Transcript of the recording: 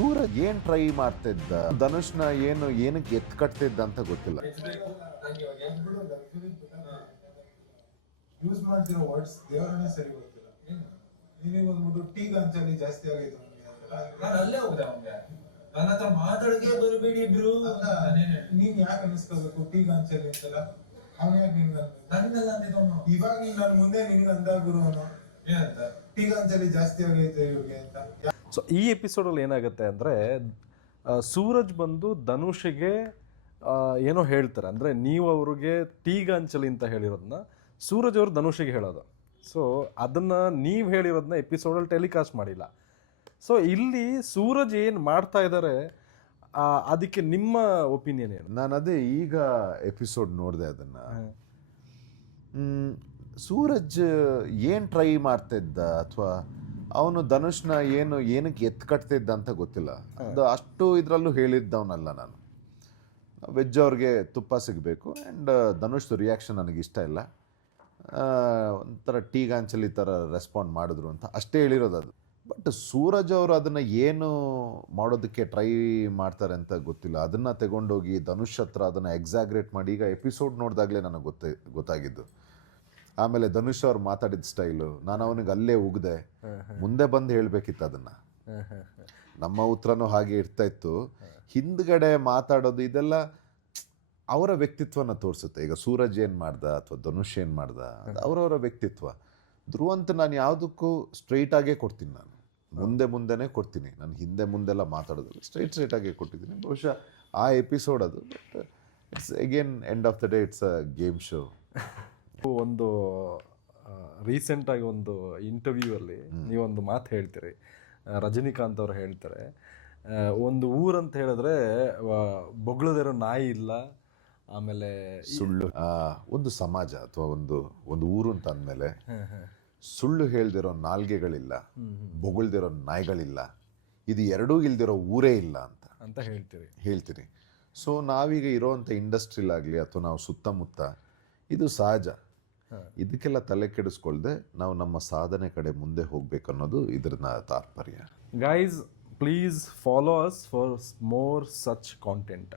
ಸೂರಜ್ ಏನ್ ಟ್ರೈ ಮಾಡ್ತಿದ್ದ, ಧನುಷ್ನ ಏನಕ್ಕೆ ಎತ್ ಕಟ್ತಿದ್ದ ಅಂತ ಗೊತ್ತಿಲ್ಲ. ಯೂಸ್ ಮಾಡ್ತಿರೋ ವರ್ಡ್ಸ್ ದೇವರನ್ನೇ ಸರಿ ಗೊತ್ತಿಲ್ಲ. ನೀವೇ ಬಂದ್ಬಿಟ್ಟು ಟೀಗ ಅಂಚಲಿ ಜಾಸ್ತಿ ಆಗೈತೆ ನಾನು ಅಲ್ಲೇ ಹೋಗ್ದೆ ಅವ್ನಿಗೆ ನನ್ನ ಹತ್ರ ಮಾತಾಡಕ್ಕೆ ಬರಬೇಡಿ ಇಬ್ರು. ನೀನ್ ಯಾಕೆ ಅನಿಸ್ಕೋಬೇಕು ಟೀಗ ಅಂಚಲಿ ಅಂತಲ್ಲ? ಅವನ್ ಯಾಕೆ ನಿನ್ಗೆ ನನ್ನೆಲ್ಲ ಅಂದಿದ್ದವನು ಇವಾಗ ನೀನ್ ನನ್ನ ಮುಂದೆ ನಿನ್ಗೆ ಅಂದ ಗುರು ಅವನು ಏನಂತ ಟೀಗ ಅಂಚಲಿ ಜಾಸ್ತಿ ಆಗೈತೆ ಇವ್ರಿಗೆ ಅಂತ. ಸೊ ಈ ಎಪಿಸೋಡಲ್ಲಿ ಏನಾಗುತ್ತೆ ಅಂದರೆ ಸೂರಜ್ ಬಂದು ಧನುಷಿಗೆ ಏನೋ ಹೇಳ್ತಾರೆ. ಅಂದರೆ ನೀವು ಅವ್ರಿಗೆ ಟೀಗಾಂಚಲಿ ಅಂತ ಹೇಳಿರೋದನ್ನ ಸೂರಜ್ ಅವರು ಧನುಷಿಗೆ ಹೇಳೋದು. ಸೊ ಅದನ್ನು ನೀವು ಹೇಳಿರೋದನ್ನ ಎಪಿಸೋಡಲ್ಲಿ ಟೆಲಿಕಾಸ್ಟ್ ಮಾಡಿಲ್ಲ. ಸೊ ಇಲ್ಲಿ ಸೂರಜ್ ಏನು ಮಾಡ್ತಾ ಇದ್ದಾರೆ ಅದಕ್ಕೆ ನಿಮ್ಮ ಒಪಿನಿಯನ್ ಏನು? ನಾನು ಅದೇ ಈಗ ಎಪಿಸೋಡ್ ನೋಡಿದೆ ಅದನ್ನ. ಸೂರಜ್ ಏನು ಟ್ರೈ ಮಾಡ್ತಿದ್ದ ಅಥವಾ ಅವನು ಧನುಷ್ನ ಏನಕ್ಕೆ ಎತ್ ಕಟ್ತಿದ್ದ ಅಂತ ಗೊತ್ತಿಲ್ಲ. ಅದು ಅಷ್ಟು ಇದರಲ್ಲೂ ಹೇಳಿದ್ದವನಲ್ಲ ನಾನು. ವೆಜ್ ಅವ್ರಿಗೆ ತುಪ್ಪ ಸಿಗಬೇಕು ಆ್ಯಂಡ್ ಧನುಷ್ದು ರಿಯಾಕ್ಷನ್ ನನಗಿಷ್ಟ ಇಲ್ಲ. ಒಂಥರ ಟೀಗಾಂಚಲಿ ಥರ ರೆಸ್ಪಾಂಡ್ ಮಾಡಿದ್ರು ಅಂತ ಅಷ್ಟೇ ಹೇಳಿರೋದು ಅದು. ಬಟ್ ಸೂರಜ್ ಅವರು ಅದನ್ನು ಏನು ಮಾಡೋದಕ್ಕೆ ಟ್ರೈ ಮಾಡ್ತಾರೆ ಅಂತ ಗೊತ್ತಿಲ್ಲ. ಅದನ್ನು ತಗೊಂಡೋಗಿ ಧನುಷ್ ಹತ್ರ ಅದನ್ನು ಎಕ್ಸಾಗ್ರೇಟ್ ಮಾಡಿ ಈಗ ಎಪಿಸೋಡ್ ನೋಡಿದಾಗಲೇ ನನಗೆ ಗೊತ್ತಾಗಿದ್ದು. ಆಮೇಲೆ ಧನುಷ್ ಅವ್ರು ಮಾತಾಡಿದ ಸ್ಟೈಲು, ನಾನು ಅವನಿಗೆ ಅಲ್ಲೇ ಉಗ್ದೆ, ಮುಂದೆ ಬಂದು ಹೇಳಬೇಕಿತ್ತು ಅದನ್ನು. ನಮ್ಮ ಉತ್ತರನೂ ಹಾಗೆ ಇರ್ತಾ ಇತ್ತು. ಹಿಂದ್ಗಡೆ ಮಾತಾಡೋದು ಇದೆಲ್ಲ ಅವರ ವ್ಯಕ್ತಿತ್ವನ ತೋರಿಸುತ್ತೆ. ಈಗ ಸೂರಜ್ ಏನು ಮಾಡ್ದ ಅಥವಾ ಧನುಷ್ ಏನು ಮಾಡ್ದ ಅವರವರ ವ್ಯಕ್ತಿತ್ವ. ಧ್ರುವಂತ ನಾನು ಯಾವುದಕ್ಕೂ ಸ್ಟ್ರೈಟಾಗೇ ಕೊಡ್ತೀನಿ. ನಾನು ಮುಂದೆನೇ ಕೊಡ್ತೀನಿ. ನಾನು ಮುಂದೆಲ್ಲ ಮಾತಾಡೋದಿಲ್ಲ, ಸ್ಟ್ರೈಟಾಗೇ ಕೊಟ್ಟಿದ್ದೀನಿ. ಬಹುಶಃ ಆ ಎಪಿಸೋಡ್ ಅದು. But it's again end of the day it's a game show. ಒಂದು ರೀಸೆಂಟಾಗಿ ಒಂದು ಇಂಟರ್ವ್ಯೂವಲ್ಲಿ ನೀವೊಂದು ಮಾತು ಹೇಳ್ತೀರಿ. ರಜನಿಕಾಂತ್ ಅವರು ಹೇಳ್ತಾರೆ, ಒಂದು ಊರಂತ ಹೇಳಿದ್ರೆ ಬೊಗಳದಿರೋ ನಾಯಿ ಇಲ್ಲ, ಆಮೇಲೆ ಸುಳ್ಳು. ಒಂದು ಸಮಾಜ ಅಥವಾ ಒಂದು ಊರು ಅಂತ ಅಂದಮೇಲೆ ಸುಳ್ಳು ಹೇಳ್ದಿರೋ ನಾಲ್ಗೆಗಳಿಲ್ಲ, ಬೊಗಳ್ದಿರೋ ನಾಯಿಗಳಿಲ್ಲ, ಇದು ಎರಡೂ ಇಲ್ದಿರೋ ಊರೇ ಇಲ್ಲ ಅಂತ ಹೇಳ್ತೀರಿ. ಸೊ ನಾವೀಗ ಇರೋವಂಥ ಇಂಡಸ್ಟ್ರಿಲಾಗಲಿ ಅಥವಾ ನಾವು ಸುತ್ತಮುತ್ತ ಇದು ಸಹಜ. ಇದಕ್ಕೆಲ್ಲ ತಲೆ ಕೆಡಿಸ್ಕೊಳ್ದೆ ನಾವು ನಮ್ಮ ಸಾಧನೆ ಕಡೆ ಮುಂದೆ ಹೋಗ್ಬೇಕನ್ನೋದು ಇದರ ತಾತ್ಪರ್ಯ. Guys, please follow us for more such content.